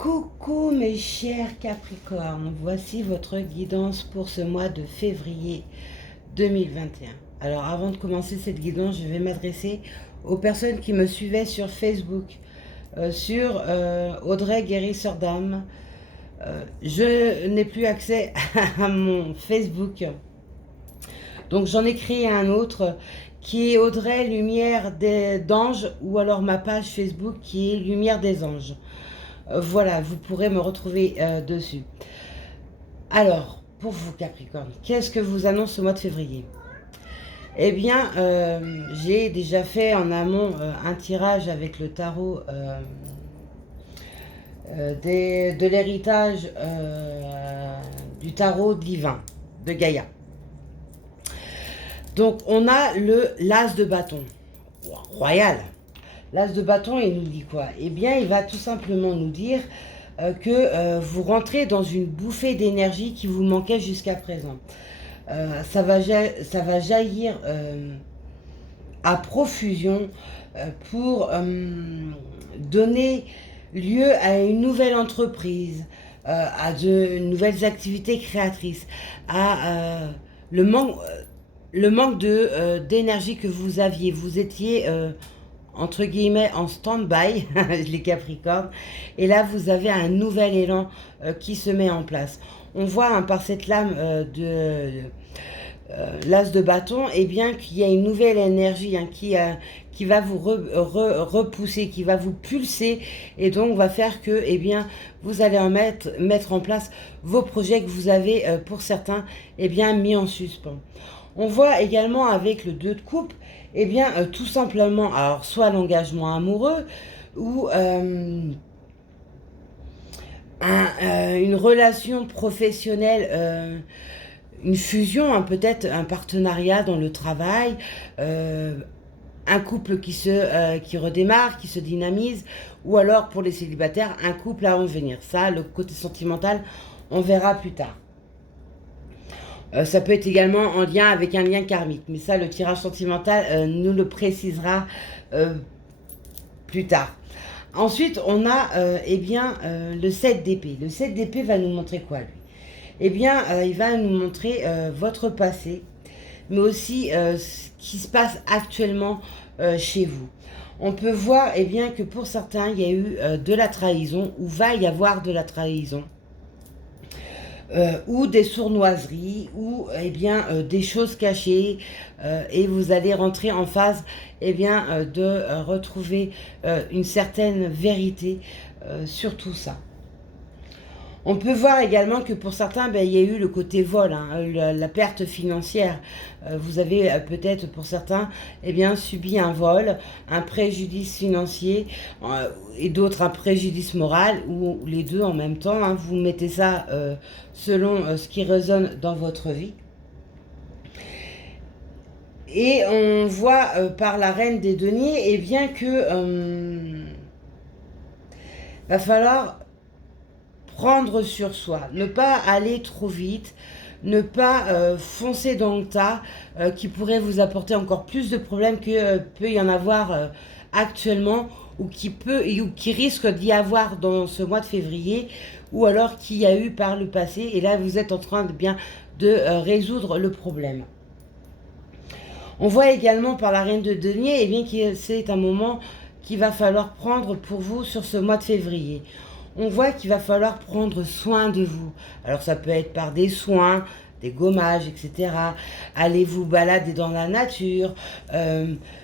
Coucou mes chers Capricornes, voici votre guidance pour ce mois de février 2021. Alors avant de commencer cette guidance, je vais m'adresser aux personnes qui me suivaient sur Facebook, sur Audrey Guérisseur d'âme. Je n'ai plus accès à mon Facebook, donc j'en ai créé un autre qui est Audrey Lumière d'Ange, ou alors ma page Facebook qui est Lumière des Anges. Voilà, vous pourrez me retrouver dessus. Alors, pour vous Capricorne, qu'est-ce que vous annonce ce mois de février? Eh bien, j'ai déjà fait en amont un tirage avec le tarot de l'héritage du tarot divin de Gaïa. Donc, on a l'as de bâton, royal. L'as de bâton, il nous dit quoi? Eh bien, il va tout simplement nous dire que vous rentrez dans une bouffée d'énergie qui vous manquait jusqu'à présent. Ça va jaillir à profusion pour donner lieu à une nouvelle entreprise, à de nouvelles activités créatrices, à le manque d'énergie que vous aviez. Vous étiez entre guillemets en stand-by, les Capricornes, et là vous avez un nouvel élan qui se met en place. On voit par cette lame l'as de bâton, et bien qu'il y a une nouvelle énergie qui va vous repousser, qui va vous pulser, et donc va faire que vous allez mettre en place vos projets que vous avez pour certains mis en suspens. On voit également avec le 2 de coupe, tout simplement, alors soit l'engagement amoureux ou une relation professionnelle, une fusion, peut-être un partenariat dans le travail, un couple qui redémarre, qui se dynamise, ou alors pour les célibataires, un couple à en venir. Ça, le côté sentimental, on verra plus tard. Ça peut être également en lien avec un lien karmique, mais ça, le tirage sentimental nous le précisera plus tard. Ensuite, on a le 7 d'épée. Le 7 d'épée va nous montrer quoi, lui? Il va nous montrer votre passé, mais aussi ce qui se passe actuellement chez vous. On peut voir que pour certains, il y a eu de la trahison, ou va y avoir de la trahison. Ou des sournoiseries, ou des choses cachées, et vous allez rentrer en phase de retrouver une certaine vérité sur tout ça. On peut voir également que pour certains, il y a eu le côté vol, la perte financière. Vous avez peut-être pour certains subi un vol, un préjudice financier, et d'autres un préjudice moral, ou les deux en même temps. Vous mettez ça selon ce qui résonne dans votre vie. Et on voit par la reine des deniers que va falloir prendre sur soi, ne pas aller trop vite, ne pas foncer dans le tas qui pourrait vous apporter encore plus de problèmes que peut y en avoir actuellement, ou qui risque d'y avoir dans ce mois de février, ou alors qu'il y a eu par le passé, et là vous êtes en train de résoudre le problème. On voit également par la reine de denier que c'est un moment qu'il va falloir prendre pour vous sur ce mois de février. On voit qu'il va falloir prendre soin de vous. Alors ça peut être par des soins, des gommages, etc. Allez vous balader dans la nature,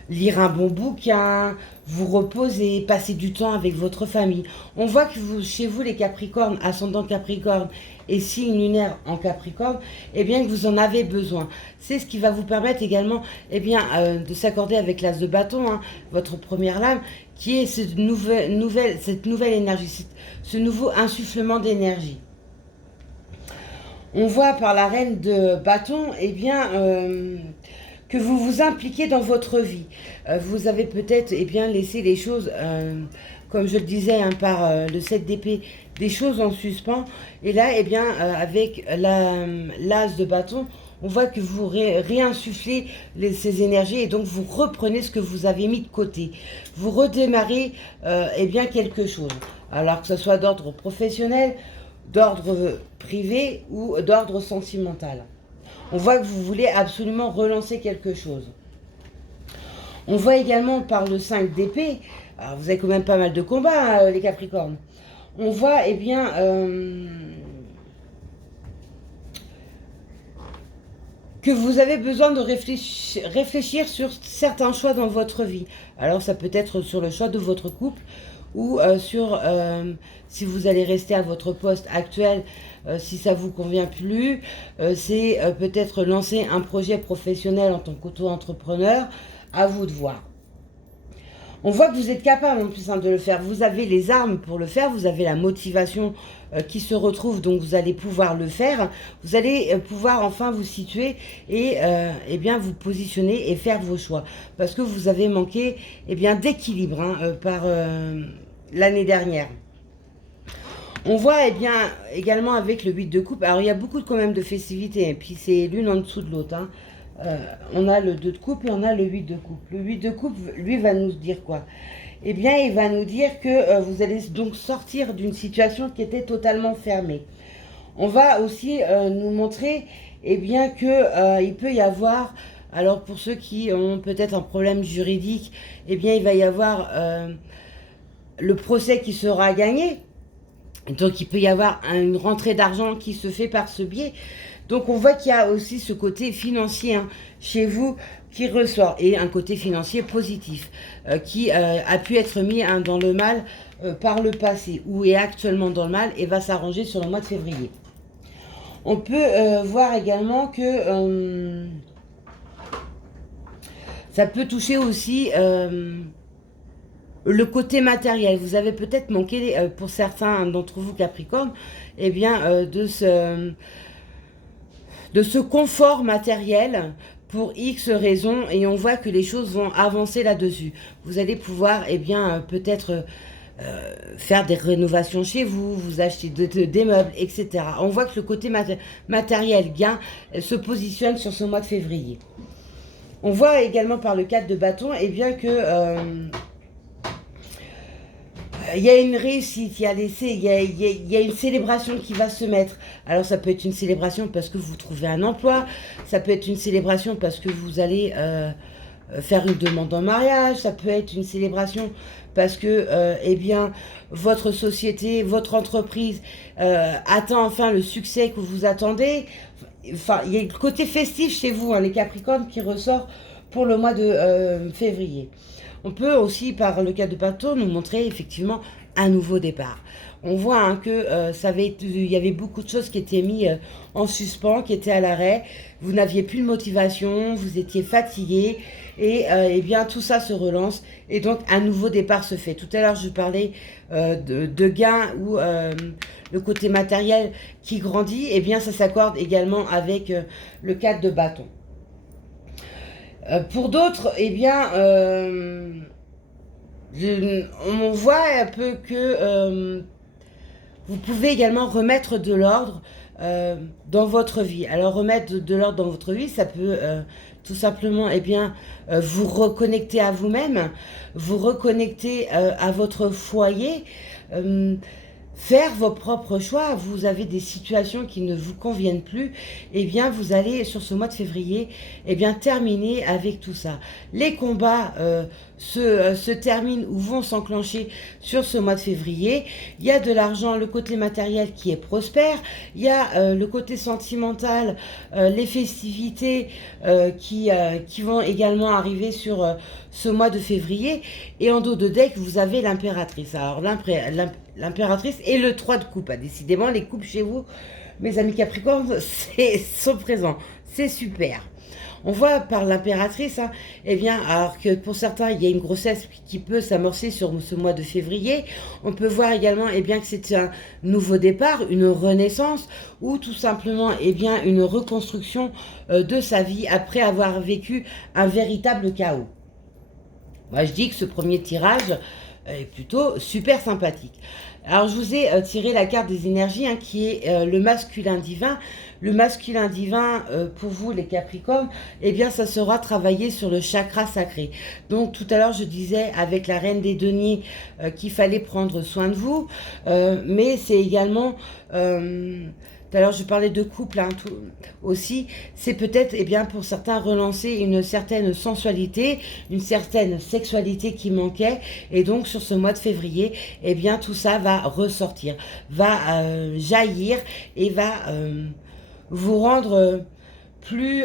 lire un bon bouquin, vous reposer, passer du temps avec votre famille. On voit que chez vous les Capricornes, ascendant Capricorne et signe lunaire en Capricorne, que vous en avez besoin. C'est ce qui va vous permettre également de s'accorder avec l'as de bâton, votre première lame, qui est cette nouvelle énergie, ce nouveau insufflement d'énergie. On voit par la reine de bâton que vous vous impliquez dans votre vie. Vous avez peut-être laissé les choses, comme je le disais par le 7 d'épée, des choses en suspens. Et là, avec l'as de bâton, on voit que vous réinsufflez ces énergies, et donc vous reprenez ce que vous avez mis de côté. Vous redémarrez quelque chose. alors que ce soit d'ordre professionnel, d'ordre privé ou d'ordre sentimental. On voit que vous voulez absolument relancer quelque chose. On voit également par le 5 d'épée, alors vous avez quand même pas mal de combats, hein, les Capricornes. On voit, eh bien, que vous avez besoin de réfléchir sur certains choix dans votre vie. Alors ça peut être sur le choix de votre couple ou sur si vous allez rester à votre poste actuel, si ça vous convient plus. C'est peut-être lancer un projet professionnel en tant qu'auto-entrepreneur. À vous de voir. On voit que vous êtes capable en plus de le faire. Vous avez les armes pour le faire, vous avez la motivation qui se retrouve, donc vous allez pouvoir le faire. Vous allez pouvoir enfin vous situer et eh bien vous positionner et faire vos choix. Parce que vous avez manqué eh bien d'équilibre par l'année dernière. On voit eh bien, également avec le 8 de coupe, alors il y a beaucoup quand même de festivités, et puis c'est l'une en dessous de l'autre. Hein. On a le 2 de coupe et on a le 8 de coupe. Le 8 de coupe, lui, va nous dire quoi? Eh bien, il va nous dire que vous allez donc sortir d'une situation qui était totalement fermée. On va aussi nous montrer eh bien, que il peut y avoir, alors pour ceux qui ont peut-être un problème juridique, eh bien, il va y avoir le procès qui sera gagné. Donc, il peut y avoir une rentrée d'argent qui se fait par ce biais. Donc on voit qu'il y a aussi ce côté financier chez vous qui ressort et un côté financier positif qui a pu être mis dans le mal par le passé ou est actuellement dans le mal et va s'arranger sur le mois de février. On peut voir également que ça peut toucher aussi le côté matériel. Vous avez peut-être manqué, pour certains d'entre vous Capricorne, eh bien, de ce confort matériel pour X raisons et on voit que les choses vont avancer là-dessus. Vous allez pouvoir, eh bien, peut-être faire des rénovations chez vous, vous acheter des meubles, etc. On voit que le côté matériel gain se positionne sur ce mois de février. On voit également par le 4 de bâton, eh bien, que il y a une réussite, il y a une célébration qui va se mettre. Alors ça peut être une célébration parce que vous trouvez un emploi, ça peut être une célébration parce que vous allez faire une demande en mariage, ça peut être une célébration parce que eh bien, votre société, votre entreprise atteint enfin le succès que vous attendez. Enfin, il y a le côté festif chez vous, les Capricornes, qui ressort pour le mois de février. On peut aussi, par le cas de bâton, nous montrer effectivement un nouveau départ. On voit que il y avait beaucoup de choses qui étaient mises en suspens, qui étaient à l'arrêt. Vous n'aviez plus de motivation, vous étiez fatigué et eh bien tout ça se relance et donc un nouveau départ se fait. Tout à l'heure, je parlais de gains ou le côté matériel qui grandit. Et eh bien ça s'accorde également avec le 4 de bâton. Pour d'autres, eh bien, on voit un peu que vous pouvez également remettre de l'ordre dans votre vie. Alors remettre de l'ordre dans votre vie, ça peut tout simplement eh bien, vous reconnecter à vous-même, vous reconnecter à votre foyer, faire vos propres choix. Vous avez des situations qui ne vous conviennent plus, et bien vous allez sur ce mois de février bien terminer avec tout ça. Les combats se terminent ou vont s'enclencher sur ce mois de février. Il y a de l'argent, le côté matériel qui est prospère, il y a le côté sentimental, les festivités qui vont également arriver sur ce mois de février. Et en dos de deck, vous avez l'impératrice. Alors l'impératrice et le 3 de coupe. Décidément, les coupes chez vous, mes amis Capricornes, sont présents. C'est super. On voit par l'impératrice, eh bien, alors que pour certains, il y a une grossesse qui peut s'amorcer sur ce mois de février. On peut voir également eh bien, que c'est un nouveau départ, une renaissance, ou tout simplement eh bien, une reconstruction de sa vie après avoir vécu un véritable chaos. Moi, je dis que ce premier tirage est plutôt super sympathique. Alors, je vous ai tiré la carte des énergies qui est le masculin divin. le masculin divin, pour vous les Capricornes, eh bien ça sera travaillé sur le chakra sacré. Donc tout à l'heure je disais avec la reine des deniers qu'il fallait prendre soin de vous, mais c'est également... tout à l'heure je parlais de couple aussi, c'est peut-être eh bien pour certains relancer une certaine sensualité, une certaine sexualité qui manquait, et donc sur ce mois de février, eh bien tout ça va ressortir, va jaillir et va vous rendre plus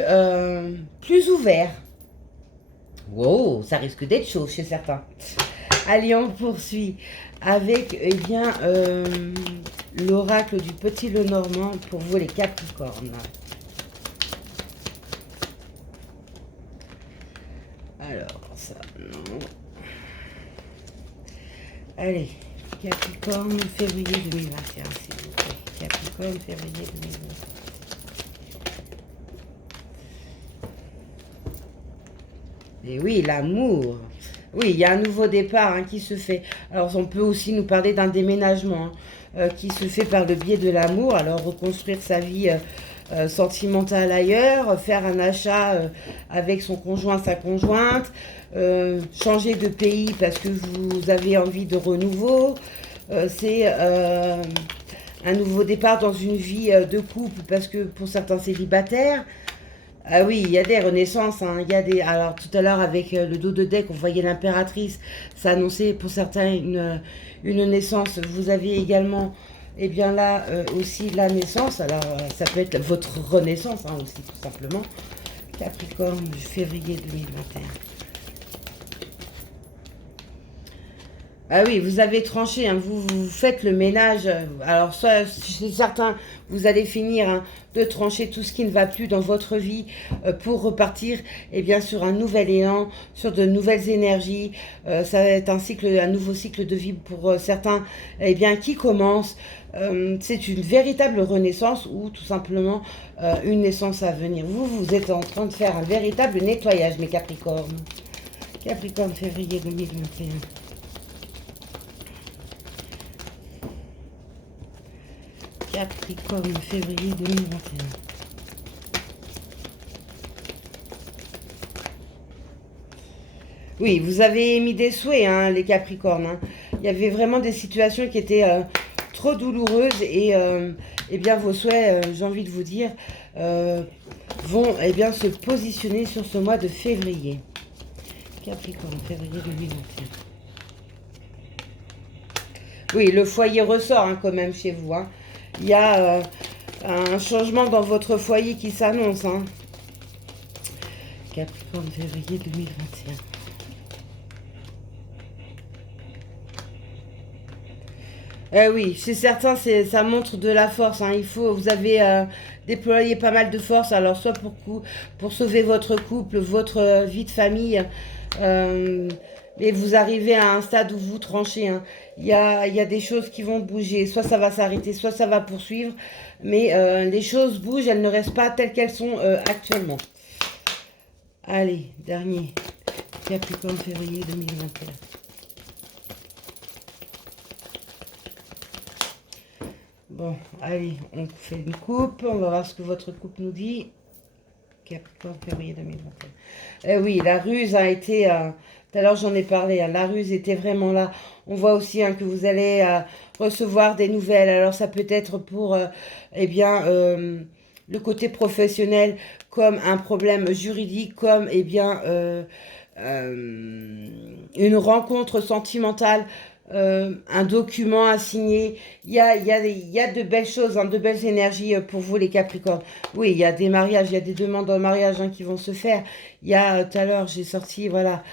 ouvert. Wow, ça risque d'être chaud chez certains. Allez, on poursuit avec eh bien l'oracle du Petit Lenormand pour vous les Capricornes. Alors, ça, non. Allez, Capricorne, février 2021, s'il vous plaît. Capricorne, février 2021. Et oui, l'amour. Oui, il y a un nouveau départ qui se fait. Alors, on peut aussi nous parler d'un déménagement qui se fait par le biais de l'amour. Alors, reconstruire sa vie sentimentale ailleurs, faire un achat avec son conjoint, sa conjointe, changer de pays parce que vous avez envie de renouveau. C'est un nouveau départ dans une vie de couple parce que pour certains célibataires, ah oui, il y a des renaissances, il y a des... Alors tout à l'heure avec le dos de deck, on voyait l'impératrice, ça annonçait pour certains une naissance. Vous avez également, eh bien là aussi la naissance, alors ça peut être votre renaissance aussi tout simplement. Capricorne, février 2021. Ah oui, vous avez tranché, vous faites le ménage. Alors, soit chez certains, vous allez finir de trancher tout ce qui ne va plus dans votre vie pour repartir eh bien, sur un nouvel élan, sur de nouvelles énergies. Ça va être un nouveau cycle de vie pour certains eh bien, qui commence. C'est une véritable renaissance ou tout simplement une naissance à venir. Vous êtes en train de faire un véritable nettoyage, mes Capricornes. Capricorne, février 2021. Capricorne, février 2021. Oui, vous avez émis des souhaits, les Capricornes. Il y avait vraiment des situations qui étaient trop douloureuses et eh bien vos souhaits, j'ai envie de vous dire, vont eh bien, se positionner sur ce mois de février. Capricorne, février 2021. Oui, le foyer ressort quand même chez vous. Il y a un changement dans votre foyer qui s'annonce. Capricorne, février 2021. Oui, chez certains, ça montre de la force. Vous avez déployé pas mal de force. Alors, soit pour sauver votre couple, votre vie de famille. Et vous arrivez à un stade où vous tranchez. Il y a des choses qui vont bouger. Soit ça va s'arrêter, soit ça va poursuivre. Mais les choses bougent, elles ne restent pas telles qu'elles sont actuellement. Allez, dernier. Capricorne, février 2021. Bon, allez, on fait une coupe. On va voir ce que votre coupe nous dit. Capricorne, février 2021. Oui, la ruse a été... tout à l'heure, j'en ai parlé. La ruse était vraiment là. On voit aussi que vous allez recevoir des nouvelles. Alors, ça peut être pour, eh bien, le côté professionnel, comme un problème juridique, comme, eh bien, une rencontre sentimentale, un document à signer. Il y a de belles choses, de belles énergies pour vous les Capricornes. Oui, il y a des mariages, il y a des demandes en mariage qui vont se faire. Il y a, tout à l'heure, j'ai sorti, voilà,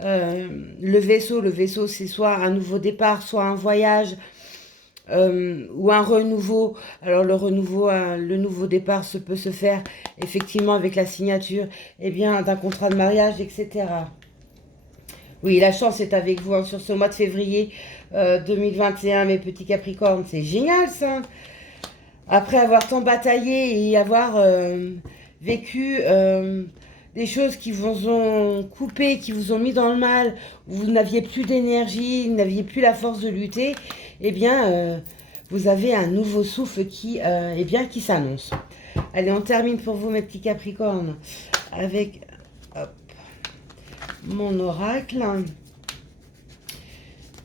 le vaisseau. Le vaisseau, c'est soit un nouveau départ, soit un voyage, ou un renouveau. Alors le renouveau, le nouveau départ peut se faire effectivement avec la signature eh bien, d'un contrat de mariage, etc. Oui, la chance est avec vous sur ce mois de février 2021, mes petits Capricornes. C'est génial, ça. Après avoir tant bataillé et avoir vécu des choses qui vous ont coupé, qui vous ont mis dans le mal, où vous n'aviez plus d'énergie, vous n'aviez plus la force de lutter, eh bien, vous avez un nouveau souffle qui s'annonce. Allez, on termine pour vous, mes petits Capricornes, avec hop, mon oracle.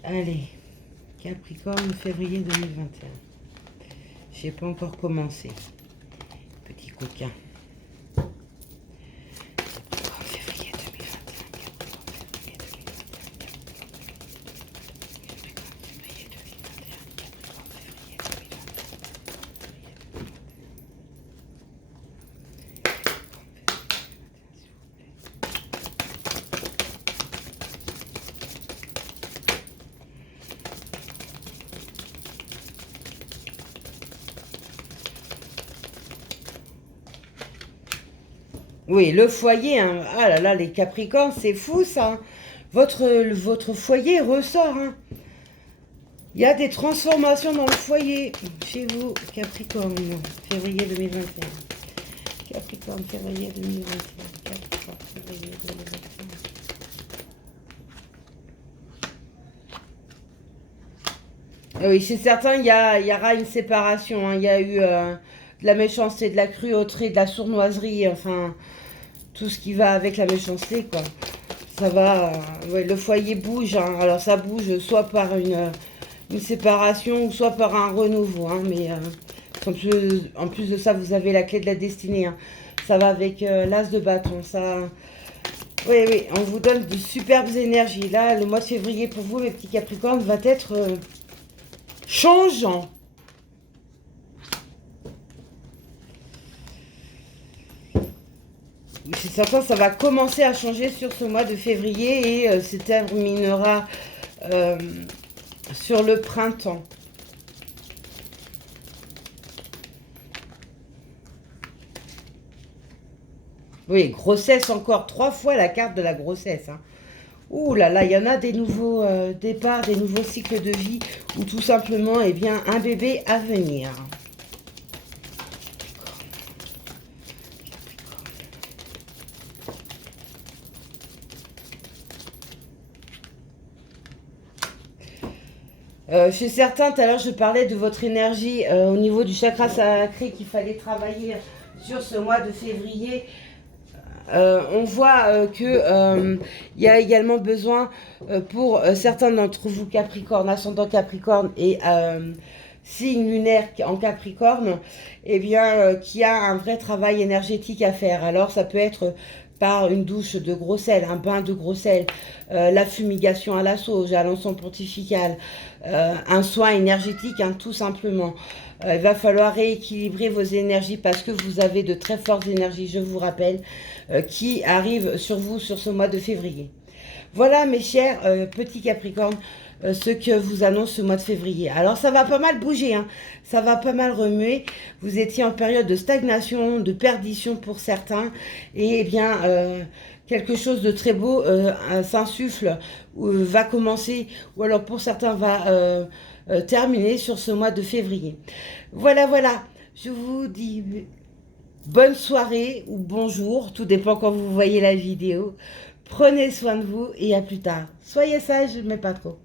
Allez, Capricorne, février 2021. Je n'ai pas encore commencé. Petit coquin. Capricorne, février 2021. Capricorne, février 2021. Capricorne, février 2021. Oui, le foyer, hein. Ah là là, les Capricornes, c'est fou ça. Votre foyer ressort, hein. Il y a des transformations dans le foyer chez vous, Capricorne, février 2021. Capricorne, février 2021. Capricorne, février 2021. Ah oui, chez certains, il y aura une séparation, hein. Il y a eu de la méchanceté, de la cruauté, de la sournoiserie, enfin, tout ce qui va avec la méchanceté, quoi. Ça va, ouais, le foyer bouge, hein. Alors ça bouge soit par une séparation ou soit par un renouveau, hein. Mais en plus de ça, vous avez la clé de la destinée, hein. Ça va avec l'as de bâton, ça... Oui, oui, on vous donne de superbes énergies. Là, le mois de février pour vous, mes petits Capricornes, va être changeant. C'est certain, ça va commencer à changer sur ce mois de février et se terminera sur le printemps. Oui, grossesse encore, 3 fois la carte de la grossesse, hein. Ouh là là, il y en a des nouveaux départs, des nouveaux cycles de vie ou tout simplement, eh bien, un bébé à venir. Chez certains, tout à l'heure, je parlais de votre énergie au niveau du chakra sacré qu'il fallait travailler sur ce mois de février. On voit que il y a également besoin pour certains d'entre vous Capricorne, ascendant Capricorne et signe lunaire en Capricorne, eh bien, qui a un vrai travail énergétique à faire. Alors, ça peut être par une douche de gros sel, un bain de gros sel, la fumigation à la sauge, à l'encens pontifical, un soin énergétique, hein, tout simplement. Il va falloir rééquilibrer vos énergies parce que vous avez de très fortes énergies, je vous rappelle, qui arrivent sur vous sur ce mois de février. Voilà, mes chers petits Capricornes, ce que vous annonce ce mois de février. Alors, ça va pas mal bouger, hein. Ça va pas mal remuer. Vous étiez en période de stagnation, de perdition pour certains. Et eh bien, quelque chose de très beau s'insuffle, va commencer, ou alors pour certains va terminer sur ce mois de février. Voilà, voilà. Je vous dis bonne soirée ou bonjour, tout dépend quand vous voyez la vidéo. Prenez soin de vous et à plus tard. Soyez sages, mais pas trop.